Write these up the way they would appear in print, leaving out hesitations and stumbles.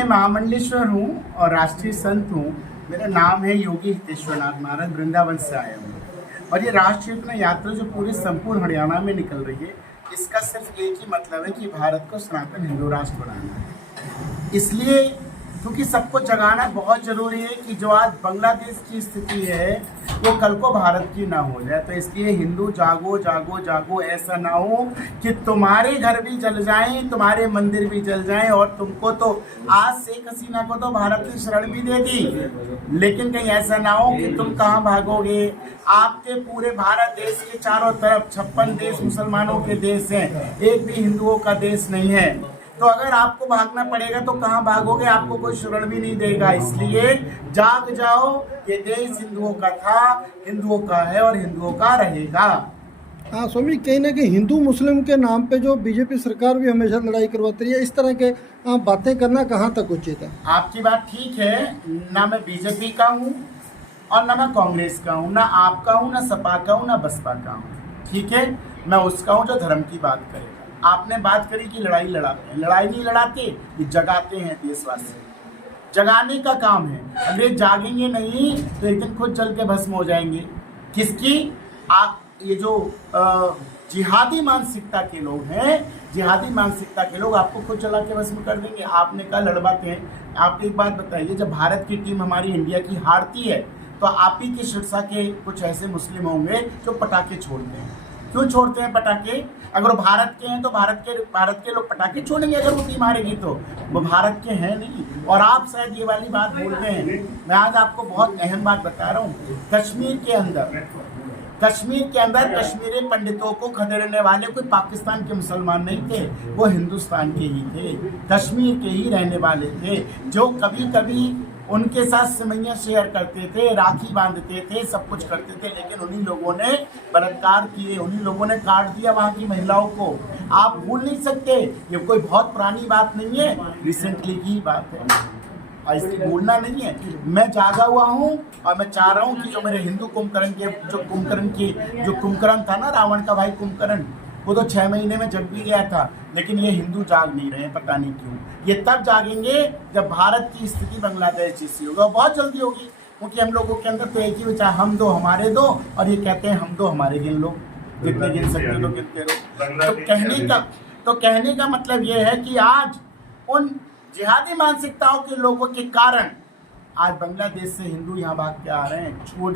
मैं महामंडलेश्वर हूँ और राष्ट्रीय संत हूँ। मेरा नाम है योगी हितेश्वर नाथ महाराज, वृंदावन से आया हूँ। और ये राष्ट्रीय यात्रा जो पूरे संपूर्ण हरियाणा में निकल रही है, इसका सिर्फ एक ही मतलब है कि भारत को सनातन हिंदू राष्ट्र बनाना है। इसलिए क्योंकि सबको जगाना बहुत जरूरी है कि जो आज बांग्लादेश की स्थिति है वो कल को भारत की ना हो जाए। तो इसलिए हिंदू जागो जागो जागो, ऐसा ना हो कि तुम्हारे घर भी जल जाएं, तुम्हारे मंदिर भी जल जाएं। और तुमको तो आज शेख हसीना को तो भारत की शरण भी दे दी, लेकिन कहीं ऐसा ना हो कि तुम कहाँ भागोगे। आपके पूरे भारत देश के चारों तरफ 56 देश मुसलमानों के देश हैं, एक भी हिंदुओं का देश नहीं है। तो अगर आपको भागना पड़ेगा तो कहाँ भागोगे, आपको कोई शरण भी नहीं देगा। इसलिए जाग जाओ, ये देश हिंदुओं का था, हिंदुओं का है और हिंदुओं का रहेगा। हाँ स्वामी, कहीं ना कहीं हिंदू मुस्लिम के नाम पे जो बीजेपी सरकार भी हमेशा लड़ाई करवाती रही है, इस तरह के बातें करना कहाँ तक उचित है? आपकी बात ठीक है, ना मैं बीजेपी का हूँ और ना मैं कांग्रेस का हूँ, ना आपका हूँ, ना सपा का हूँ, ना बसपा का हूँ। ठीक है, मैं उसका हूँ जो धर्म की बात करेगा। आपने बात करी कि लड़ाई लड़ाते हैं, लड़ाई नहीं लड़ाते, ये जगाते हैं देशवासी। जगाने का काम है। अगर जागेंगे नहीं तो एक दिन खुद जल के भस्म हो जाएंगे। किसकी? आप ये जो जिहादी मानसिकता के लोग हैं, जिहादी मानसिकता के लोग आपको खुद जला के भस्म कर देंगे। आपने कहा लड़वाते हैं, आप एक बात बताइए, जब भारत की टीम हमारी इंडिया की हारती है तो आप ही के शिरसा के कुछ ऐसे मुस्लिम होंगे जो पटाखे छोड़ते हैं। क्यों छोड़ते हैं पटाखे? अगर वो भारत के हैं तो भारत के लोग पटाखे छोड़ेंगे अगर वो टीम हारेगी तो? वो भारत के हैं नहीं। और आप शायद ये वाली बात भूल गए हैं। मैं आज आपको बहुत अहम बात बता रहा हूँ। कश्मीर के अंदर कश्मीरी पंडितों को खदेड़ने वाले कोई पाकिस्तान के मुसलमान नहीं थे, वो हिंदुस्तान के ही थे, कश्मीर के ही रहने वाले थे, जो कभी कभी उनके साथ सिमैया शेयर करते थे, राखी बांधते थे, सब कुछ करते थे। लेकिन उन्हीं लोगों ने बलात्कार किए, उन्हीं लोगों ने काट दिया वहाँ की महिलाओं को। आप भूल नहीं सकते, ये कोई बहुत पुरानी बात नहीं है, रिसेंटली की बात है, ऐसे भूलना नहीं है। मैं जागा हुआ हूँ और मैं चाह रहा हूँ कि जो मेरे हिंदू कुंभकर्ण था ना, रावण का भाई कुंभकर्ण, वो तो 6 महीने में जग भी गया था। लेकिन ये हिंदू जाग नहीं रहे, पता नहीं क्यों। ये तब जागेंगे जब भारत की स्थिति बांग्लादेश जैसी होगी, और बहुत जल्दी होगी, क्योंकि हम लोगों के अंदर तो एक ही विचार, हम दो हमारे दो, और ये कहते हैं हम दो हमारे गिन लो, जितने गिन सकते हो गिनते रहो। तो कहने का मतलब ये है कि आज उन जिहादी मानसिकताओं के लोगों के कारण आज बांग्लादेश से हिंदू यहाँ भाग के आ रहे हैं, छोड़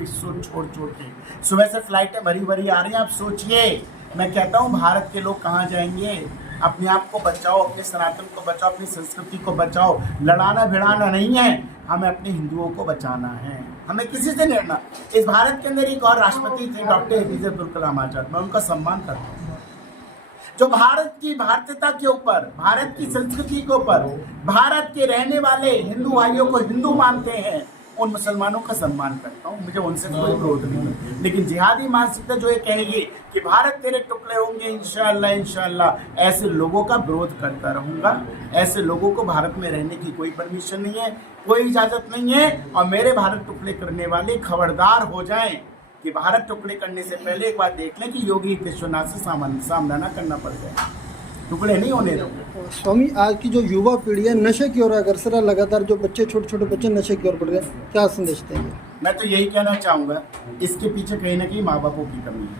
के। सुबह से फ्लाइटें भरी भरी आ रही हैं। आप सोचिए, मैं कहता हूँ भारत के लोग कहाँ जाएंगे? अपने आप को बचाओ, अपने सनातन को बचाओ, अपनी संस्कृति को बचाओ। लड़ाना भिड़ाना नहीं है, हमें अपने हिंदुओं को बचाना है, हमें किसी से नहीं लड़ना। इस भारत के अंदर एक और राष्ट्रपति थे, डॉक्टर APJ अब्दुल कलाम आजाद, मैं उनका सम्मान करता हूँ, जो भारत की भारतीयता के ऊपर, भारत की संस्कृति के ऊपर, भारत के रहने वाले हिंदू भाइयों को हिंदू मानते हैं, उन मुसलमानों का सम्मान करता हूँ, मुझे उनसे कोई विरोध नहीं। लेकिन जिहादी मानसिकता जो ये कहेगी कि भारत तेरे टुकड़े होंगे इंशाअल्लाह, ऐसे लोगों का विरोध करता रहूँगा। ऐसे लोगों को भारत में रहने की कोई परमिशन नहीं है, कोई इजाज़त नहीं है। और मेरे भारत टुकड़े करने वाले खबरदार हो जाएं कि भारत टुकड़े करने से पहले एक बार देख लें कि योगी हितेश्वर नाथ से सामना ना करना पड़ जाए, टुकड़े नहीं होने दो। स्वामी, आज की जो युवा पीढ़ी है नशे की ओर अग्रसर है, लगातार जो छोटे बच्चे नशे की ओर बढ़ रहे हैं, क्या संदेश देंगे? मैं तो यही कहना चाहूँगा, इसके पीछे कहीं ना कहीं माँ बापों की कमी है।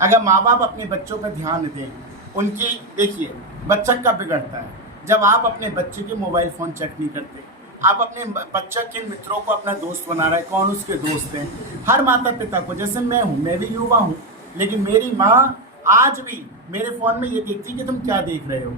अगर माँ बाप अपने बच्चों पर ध्यान दें, उनकी, देखिए बच्चा कब बिगड़ता है? जब आप अपने बच्चे के मोबाइल फ़ोन चेक नहीं करते। आप अपने बच्चा के मित्रों को अपना दोस्त बना रहे हैं, कौन उसके दोस्त हैं? हर माता पिता को, जैसे मैं हूँ, मैं भी युवा हूँ, लेकिन मेरी माँ आज भी मेरे फ़ोन में ये देखती कि तुम क्या देख रहे हो।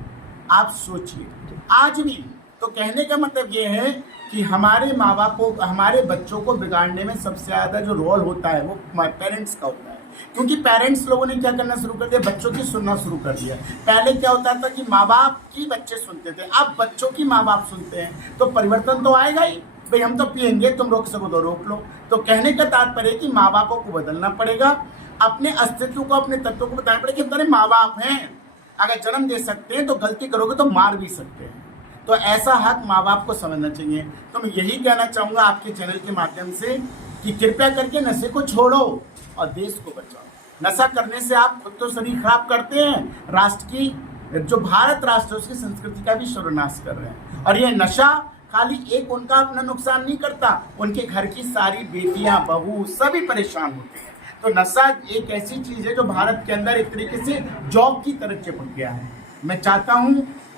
आप सोचिए, आज भी। तो कहने का मतलब ये है कि हमारे माँ बाप को, हमारे बच्चों को बिगाड़ने में सबसे ज़्यादा जो रोल होता है वो पेरेंट्स का होता है। क्योंकि पेरेंट्स लोगों ने क्या करना शुरू कर दिया? बच्चों की सुनना शुरू कर दिया। पहले क्या होता था कि माँ बाप की बच्चे सुनते थे, अब बच्चों की माँ बाप सुनते हैं। तो परिवर्तन तो आएगा ही। भाई हम तो पियेंगे, तुम रोक सको तो रोक लो। तो कहने का तात्पर्य है कि माँ बापों को बदलना पड़ेगा, अपने अस्तित्व को, अपने तत्वों को बताना पड़ेगा कि तुम्हारे माँ बाप हैं, अगर जन्म दे सकते हैं तो गलती करोगे तो मार भी सकते हैं। तो ऐसा हक माँ बाप को समझना चाहिए। तो मैं यही कहना चाहूँगा आपके चैनल के माध्यम से कि कृपया करके नशे को छोड़ो और देश को बचाओ। नशा करने से आप खुद तो शरीर खराब करते हैं, राष्ट्र की, जो भारत राष्ट्र है उसकी संस्कृति का भी सर्वनाश कर रहे हैं। और ये नशा खाली एक उनका अपना नुकसान नहीं करता, उनके घर की सारी बेटियां बहू सभी परेशान होते हैं। तो नशा एक ऐसी चीज है जो भारत के अंदर एक तरीके से जॉब की तरह चिपक गया है। मैं चाहता हूं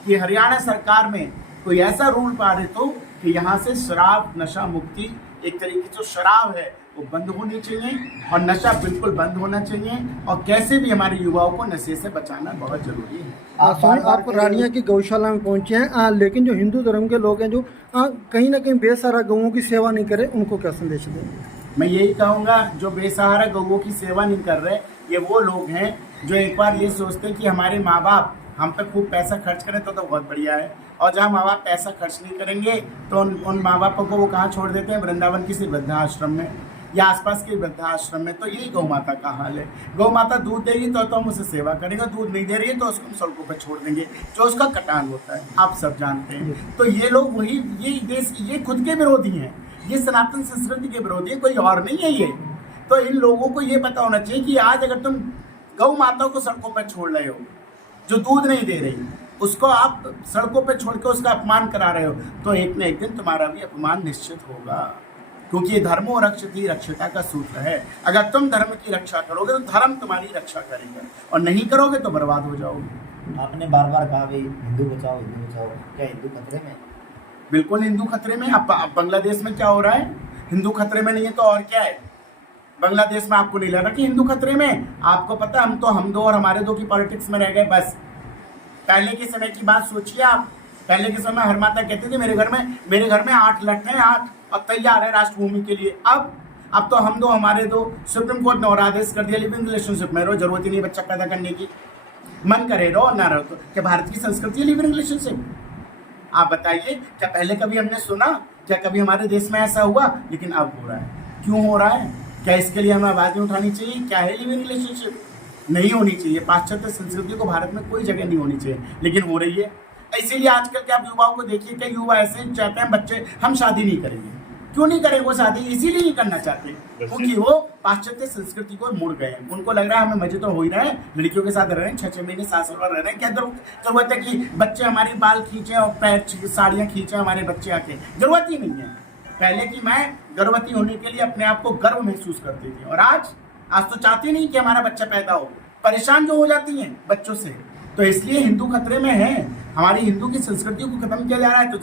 कि हरियाणा सरकार में कोई ऐसा रूल पारित हो कि यहाँ से शराब नशा मुक्ति, एक तरीके से जो शराब है वो बंद होनी चाहिए और नशा बिल्कुल बंद होना चाहिए, और कैसे भी हमारे युवाओं को नशे से बचाना बहुत जरूरी है। स्वामी, आप रानिया की गौशाला में पहुंचे हैं, लेकिन जो हिंदू धर्म के लोग हैं जो कहीं ना कहीं बेसहारा गौओं की सेवा नहीं करें, उनको क्या संदेश दें? मैं यही कहूँगा, जो बेसहारा गौओं की सेवा नहीं कर रहे ये वो लोग हैं जो एक बार ये सोचते हैं कि हमारे माँ बाप हम पे खूब पैसा खर्च करें तो बहुत बढ़िया है, और जहाँ माँ बाप पैसा खर्च नहीं करेंगे तो उन माँ बापों को वो कहाँ छोड़ देते हैं, वृंदावन किसी वृद्धाश्रम में या आसपास के वृद्धाश्रम में। तो यही गौ माता का हाल है। गौ माता दूध दे रही तो हम उसे सेवा करेंगे, दूध नहीं दे रही है तो उसको हम सड़कों पर छोड़ देंगे, जो उसका कटान होता है आप सब जानते हैं। तो ये लोग वही, ये देश, ये खुद के विरोधी हैं, ये सनातन संस्कृति के विरोधी है, कोई और नहीं है ये। तो इन लोगों को ये पता होना चाहिए कि आज अगर तुम गौ माता को सड़कों पर छोड़ रहे हो, जो दूध नहीं दे रही उसको आप सड़कों पर छोड़ के उसका अपमान करा रहे हो, तो एक न एक दिन तुम्हारा भी अपमान निश्चित होगा, क्योंकि ये धर्मो रक्षति रक्षिता का सूत्र है। अगर तुम धर्म की रक्षा करोगे तो धर्म तुम्हारी रक्षा करेगा, और नहीं करोगे तो बर्बाद हो जाओगे। आपने बार बार कहा भाई हिंदू बचाओ, क्या हिंदू खतरे में? बिल्कुल हिंदू खतरे में। अब बांग्लादेश में क्या हो रहा है, हिंदू खतरे में नहीं है तो और क्या है? बांग्लादेश में आपको नहीं लग रहा कि हिंदू खतरे में? आपको पता हम दो और हमारे दो की पॉलिटिक्स में रह गए बस। पहले के समय की बात सोचिए आप, पहले के समय हर माता कहती थी मेरे घर में 8 लठ हैं, 8 और तैयार है राष्ट्रभूमि के लिए। अब तो हम दो हमारे दो, सुप्रीम कोर्ट ने और आदेश कर दिया लिविंग रिलेशनशिप में रहो, जरूरत ही नहीं बच्चा पैदा करने की, मन करे रहो ना रहो। तो क्या भारत की संस्कृति है लिविंग रिलेशनशिप? आप बताइए, क्या पहले कभी हमने सुना? क्या कभी हमारे देश में ऐसा हुआ? लेकिन अब हो रहा है। क्यों हो रहा है? क्या इसके लिए हमें आवाज़ उठानी चाहिए? क्या है लिविंग रिलेशनशिप? नहीं होनी चाहिए। पाश्चात्य संस्कृति को भारत में कोई जगह नहीं होनी चाहिए, लेकिन हो रही है। इसीलिए आजकल के आप युवाओं को देखिए, कई युवा ऐसे चाहते हैं बच्चे हम शादी नहीं करेंगे। क्यों नहीं करेंगे वो शादी? इसीलिए नहीं करना चाहते क्योंकि वो पाश्चात्य संस्कृति को मुड़ गए हैं। उनको लग रहा है हमें मजे तो हो ही रहे हैं, लड़कियों के साथ रह रहे हैं, 6-6 महीने 7 साल रह रहे हैं, क्या जरूरत है कि बच्चे हमारे बाल खींचे और पैर साड़ियाँ खींचे हमारे बच्चे आके? जरूरत ही नहीं है। पहले की मैं गर्भवती होने के लिए अपने आप को गर्व महसूस करती थी, और आज तो चाहती नहीं कि हमारा बच्चा पैदा हो, परेशान जो हो जाती हैं बच्चों से। तो इसलिए हिंदू खतरे में है, हमारी हिंदू की संस्कृति को खत्म किया जा रहा है। तो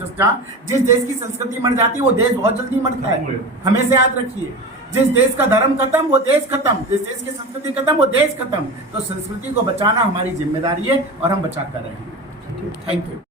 जिस देश की संस्कृति मर जाती है वो देश बहुत जल्दी मरता है, हमेशा याद रखिए। जिस देश का धर्म खत्म वो देश खत्म, जिस देश की संस्कृति खत्म वो देश खत्म। तो संस्कृति को बचाना हमारी जिम्मेदारी है और हम बचा कर रहे हैं। Thank you.